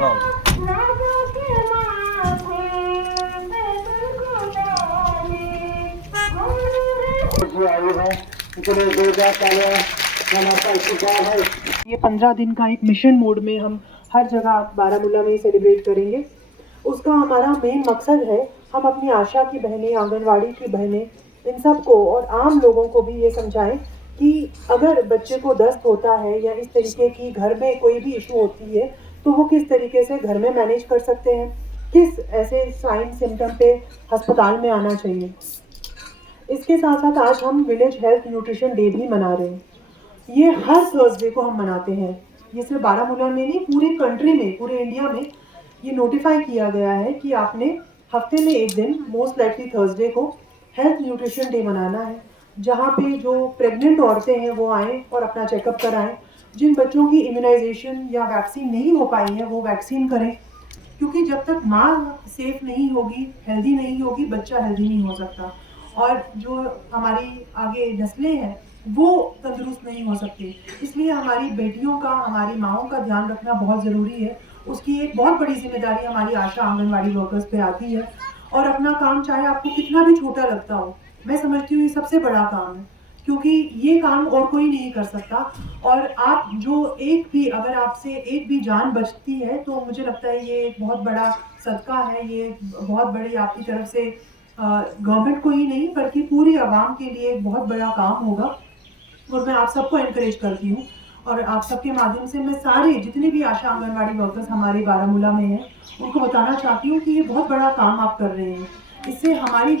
वाह जी। ये 15 दिन का एक मिशन मोड में हम हर जगह बारामूला में सेलिब्रेट करेंगे। उसका हमारा मेन मकसद है हम अपनी आशा की बहनें, आंगनवाड़ी की बहनें, इन सब को और आम लोगों को भी ये समझाएं कि अगर बच्चे को दस्त होता है या इस तरीके की घर में कोई भी इशू होती है तो वो किस तरीके से घर में मैनेज कर सकते हैं, किस ऐसे साइन सिम्टम पे अस्पताल में आना चाहिए। इसके साथ साथ आज हम विलेज हेल्थ न्यूट्रिशन डे भी मना रहे हैं। ये हर थर्सडे को हम मनाते हैं। ये सिर्फ बारामूला में नहीं, पूरी कंट्री में, पूरे इंडिया में ये नोटिफाई किया गया है कि आपने हफ्ते में एक दिन, मोस्ट लाइकली थर्सडे को, हेल्थ न्यूट्रिशन डे मनाना है, जहाँ पे जो प्रेग्नेंट औरतें हैं वो आएँ और अपना चेकअप कराएं। जिन बच्चों की इम्यूनाइजेशन या वैक्सीन नहीं हो पाई है वो वैक्सीन करें, क्योंकि जब तक माँ सेफ नहीं होगी, हेल्दी नहीं होगी, बच्चा हेल्दी नहीं हो सकता। और जो हमारी आगे नस्लें हैं वो तंदुरुस्त नहीं हो सकती। इसलिए हमारी बेटियों का, हमारी माँओं का ध्यान रखना बहुत ज़रूरी है। उसकी एक बहुत बड़ी जिम्मेदारी हमारी आशा आंगनवाड़ी वर्कर्स पे आती है। और अपना काम चाहे आपको कितना भी छोटा लगता हो, मैं समझती हूँ ये सबसे बड़ा काम है, क्योंकि ये काम और कोई नहीं कर सकता। और आप जो एक भी, अगर आपसे एक भी जान बचती है तो मुझे लगता है ये एक बहुत बड़ा सदका है। ये बहुत बड़ी आपकी तरफ से गवर्नमेंट को ही नहीं बल्कि पूरी आवाम के लिए एक बहुत बड़ा काम होगा। और मैं आप सबको एनकरेज करती हूँ और आप सबके माध्यम से मैं सारे जितने भी आशा आंगनवाड़ी वर्कर्स हमारे बारामूला में हैं उनको बताना चाहती हूँ कि ये बहुत बड़ा काम आप कर रहे हैं। इससे हमारी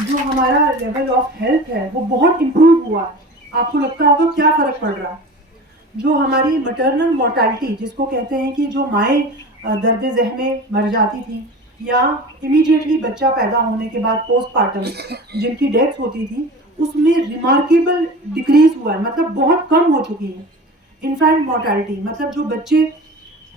जो हमारा लेवल ऑफ हेल्थ है वो बहुत इम्प्रूव हुआ है। आपको लगता होगा क्या फ़र्क पड़ रहा है। जो हमारी मटरनल मोर्टालिटी जिसको कहते हैं कि जो माएँ दर्द ज़ह में मर जाती थी या इमीडिएटली बच्चा पैदा होने के बाद पोस्टपार्टम जिनकी डेथ्स होती थी, उसमें रिमार्केबल डिक्रीज हुआ है, मतलब बहुत कम हो चुकी है। इन्फेंट मोर्टालिटी मतलब जो बच्चे,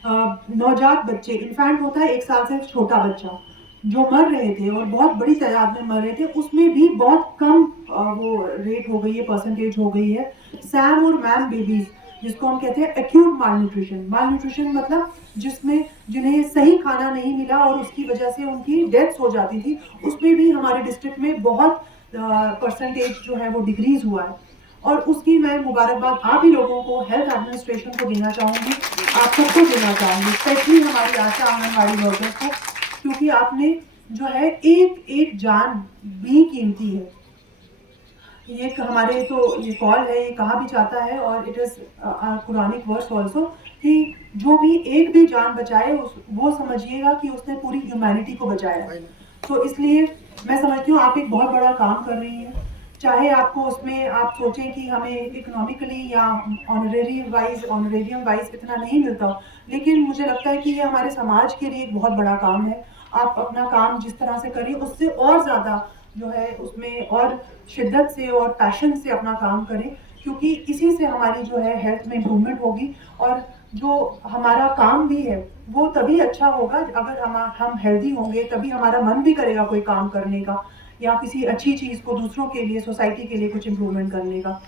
नवजात बच्चे, इन्फेंट होता है 1 साल से छोटा बच्चा, जो मर रहे थे और बहुत बड़ी तादाद में मर रहे थे, उसमें भी बहुत कम वो रेट हो गई है, परसेंटेज हो गई है। सैम और मैम बेबीज जिसको हम कहते हैं एक्यूट माल न्यूट्रिशन मतलब जिसमें जिन्हें सही खाना नहीं मिला और उसकी वजह से उनकी डेथ्स हो जाती थी, उसमें भी हमारे डिस्ट्रिक्ट में बहुत परसेंटेज जो है वो डिक्रीज हुआ है। और उसकी मैं मुबारकबाद आप ही लोगों को, हेल्थ एडमिनिस्ट्रेशन को देना चाहूँगी, आप सबको देना चाहूँगी, स्पेशली हमारी आशा आंगनवाड़ी वर्कर्स को, क्योंकि आपने जो है एक एक जान भी कीमती है। ये हमारे तो ये कॉल है, ये कहा भी जाता है और it is Quranic verse also कि जो भी एक भी जान बचाए वो समझिएगा कि उसने पूरी ह्यूमैनिटी को बचाया। तो इसलिए मैं समझती हूँ आप एक बहुत बड़ा काम कर रही हैं। चाहे आपको उसमें आप सोचें कि हमें इकोनॉमिकली या ऑनरेरियम वाइज इतना नहीं मिलता हो, लेकिन मुझे लगता है कि ये हमारे समाज के लिए एक बहुत बड़ा काम है। आप अपना काम जिस तरह से करिए उससे और ज़्यादा जो है उसमें और शिद्दत से और पैशन से अपना काम करें, क्योंकि इसी से हमारी जो है हेल्थ में इम्प्रूवमेंट होगी। और जो हमारा काम भी है वो तभी अच्छा होगा अगर हम हेल्दी होंगे, तभी हमारा मन भी करेगा कोई काम करने का या किसी अच्छी चीज़ को दूसरों के लिए, सोसाइटी के लिए कुछ इम्प्रूवमेंट करने का।